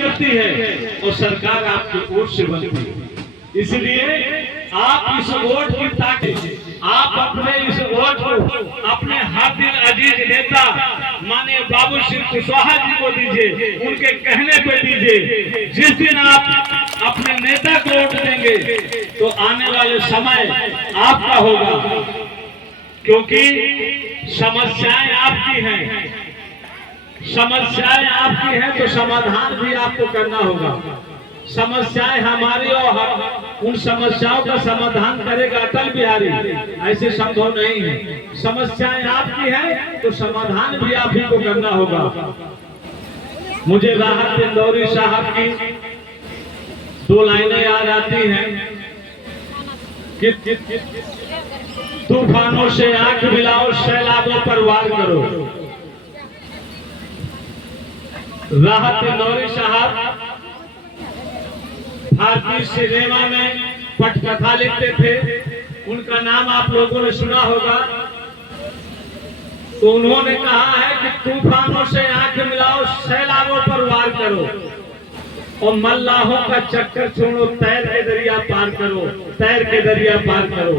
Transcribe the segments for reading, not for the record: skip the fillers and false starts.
करती है और सरकार आपकी वोट से बनती है। इसलिए आप इस वोट की ताकत आप अपने इस वोट को अपने हर दिल अजीज नेता माननीय बाबू सिंह कुशवाहा जी को दीजिए, उनके कहने पे दीजिए। जिस दिन आप अपने नेता को वोट देंगे तो आने वाले समय आपका होगा, क्योंकि समस्याएं आपकी हैं, समस्याएं आपकी हैं तो समाधान भी आपको करना होगा। समस्याएं हमारी और उन समस्याओं का समाधान करेगा अटल बिहारी, ऐसे संभव नहीं है। समस्याएं आपकी हैं तो समाधान भी आप ही को करना होगा। मुझे राहत इंदौरी साहब की 2 लाइनें याद आती हैं कि तूफानों से आंख मिलाओ, सैलाबों पर वार करो। राहत इंदौरी साहब भारतीय सिनेमा में पटकथा लिखते थे, उनका नाम आप लोगों ने सुना होगा। तो उन्होंने कहा है कि तूफानों से आंख मिलाओ, सैलाबों पर वार करो और मल्लाहों का चक्कर छोड़ो, तैर के दरिया पार करो, तैर के दरिया पार करो।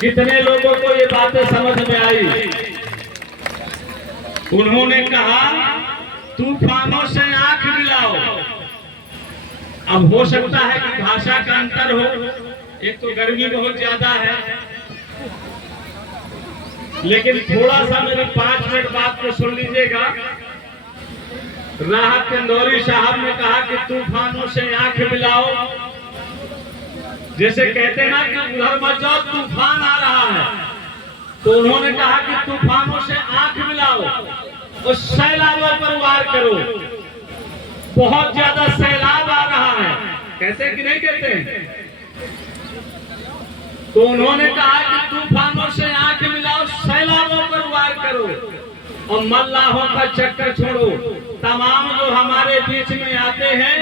कितने लोगों को ये बातें समझ में आई? उन्होंने कहा तूफानों से आंख मिलाओ। अब हो सकता है कि भाषा का अंतर हो, एक तो गर्मी बहुत ज्यादा है, लेकिन थोड़ा सा मेरी 5 मिनट बात को सुन लीजिएगा। राहत इंदौरी साहब ने कहा कि तूफानों से आंख मिलाओ, जैसे कहते ना कि उधर मत जाओ तूफान आ रहा है, तो उन्होंने कहा कि तूफानों से आंख मिलाओ और सैलाबों पर वार करो। बहुत ज्यादा सैलाब आ रहा है, कहते कि नहीं कहते? तो उन्होंने कहा कि तूफानों से आंख मिलाओ, सैलाबों पर वार करो और मल्लाहों का चक्कर छोड़ो। तमाम जो हमारे बीच में आते हैं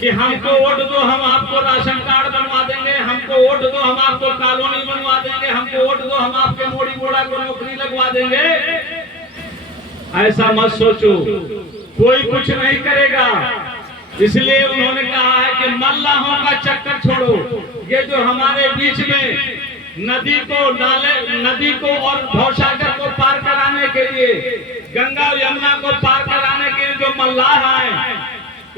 कि हमको वोट दो, हम आपको राशन कार्ड बनवा देंगे, हमको वोट दो, हम आपको कॉलोनी बनवा देंगे, हमको वोट दो, हम आपके मोड़ी मोड़ा को नौकरी लगवा देंगे, ऐसा मत सोचो, कोई कुछ नहीं करेगा। इसलिए उन्होंने कहा है कि मल्लाहों का चक्कर छोड़ो। ये जो हमारे बीच में नदी को और भवसागर को पार कराने के लिए, गंगा और यमुना को पार कराने के लिए जो मल्लाह आए,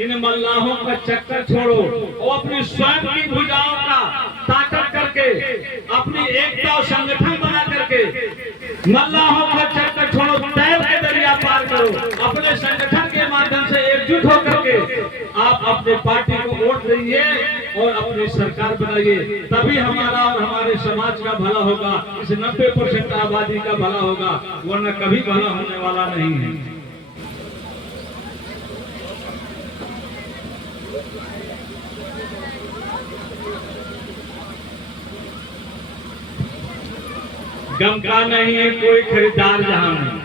इन मल्लाहों का चक्कर छोड़ो और अपनी स्वयं की भुजाओं का ताकत करके, अपनी एकता और संगठन बना करके मल्लाहों का चक्कर छोड़ो, तैर के दरिया पार करो। अपने संगठन के माध्यम से एकजुट होकर के आप अपने पार्टी को वोट दीजिए और अपनी सरकार बनाइए, तभी हमारा और हमारे समाज का भला होगा, इस 90% आबादी का भला होगा, वरना कभी भला होने वाला नहीं है। गम का नहीं है कोई खरीदार जहां में,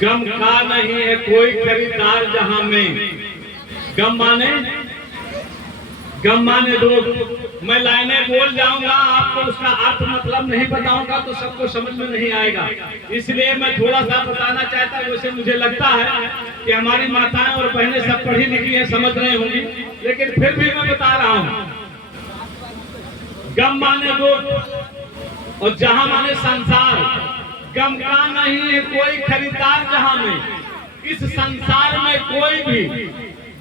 गम का नहीं है कोई खरीदार जहां में। गम माने दो। मैं लाइनें बोल जाऊंगा, आपको उसका अर्थ मतलब नहीं बताऊंगा तो सबको समझ में नहीं आएगा, इसलिए मैं थोड़ा सा बताना चाहता हूं। वैसे मुझे लगता है कि हमारी माताएं और बहनें सब पढ़ी लिखी हैं, समझ रही होंगी, लेकिन फिर भी मैं बता रहा हूं। गम माने दो और जहां माने संसार। गम का नहीं है कोई खरीदार जहां में। इस संसार में कोई भी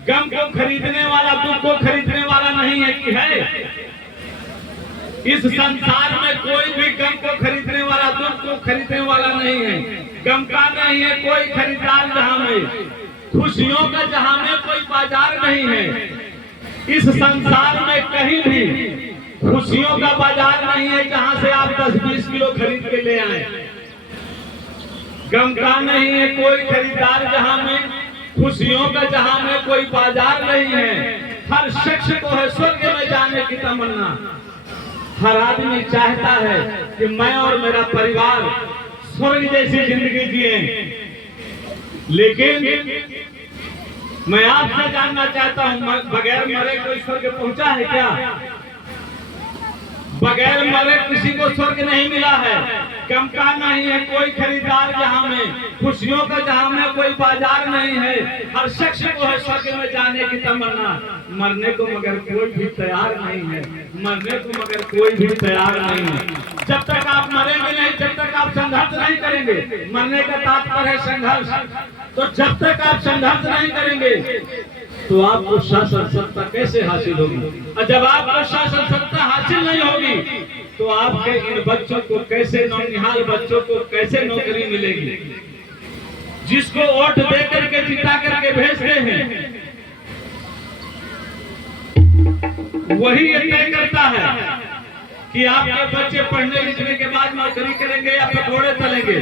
गम को खरीदने वाला, दुख को खरीदने वाला नहीं है कि है? इस संसार में कोई भी गम को खरीदने वाला, दुख को खरीदने वाला नहीं है। गम का नहीं है कोई खरीदार जहां में, खुशियों का जहां में कोई बाजार नहीं है। इस संसार में कहीं भी खुशियों का बाजार नहीं है जहां से आप 10-20 किलो खरीद के ले आए। गम का नहीं है कोई खरीदार जहां में, खुशियों का जहां में कोई बाजार नहीं है। हर शख्स को है स्वर्ग में जाने की तमन्ना। हर आदमी चाहता है कि मैं और मेरा परिवार स्वर्ग जैसी जिंदगी जिए, लेकिन मैं आपसे जानना चाहता हूं, बगैर मरे कोई स्वर्ग पहुंचा है क्या? बगैर मरे किसी को स्वर्ग नहीं मिला है। कम का नहीं है कोई खरीदार जहाँ में, खुशियों का जहाँ में कोई बाजार नहीं है। हर शख्स को है स्वर्ग में जाने की तमन्ना, मरने को मगर कोई भी तैयार नहीं है, मरने को मगर कोई भी तैयार नहीं है। जब तक आप मरेंगे नहीं, जब तक आप संघर्ष नहीं करेंगे, मरने का तात्पर्य है संघर्ष। तो जब तक आप संघर्ष नहीं करेंगे तो आपको शासन सत्ता कैसे हासिल होगी? और जब आपको शासन सत्ता हासिल नहीं होगी तो आपके इन बच्चों को कैसे, नौनिहाल बच्चों को कैसे नौकरी मिलेगी? जिसको वोट दे करके जिता करके भेजते हैं वही ये तय करता है कि आपके बच्चे पढ़ने लिखने के बाद नौकरी करेंगे या पकौड़े तलेंगे,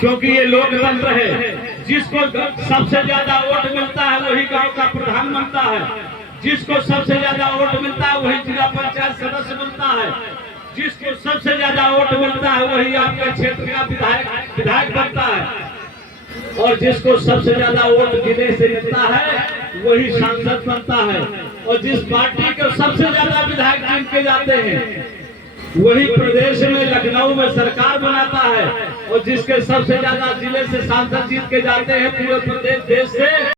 क्योंकि ये लोकतंत्र है। जिसको सबसे ज्यादा वोट मिलता है वही गांव का प्रधान बनता है, जिसको सबसे ज्यादा वोट मिलता है वही जिला पंचायत सदस्य बनता है, जिसको सबसे ज्यादा वोट मिलता है वही आपके क्षेत्र का विधायक बनता है, और जिसको सबसे ज्यादा वोट जिले से मिलता है वही सांसद बनता है, और जिस पार्टी को सबसे ज्यादा विधायक चुन के जाते हैं वही प्रदेश में लखनऊ में सरकार बनाता है, और जिसके सबसे ज्यादा जिले से सांसद जीत के जाते हैं पूरे प्रदेश देश से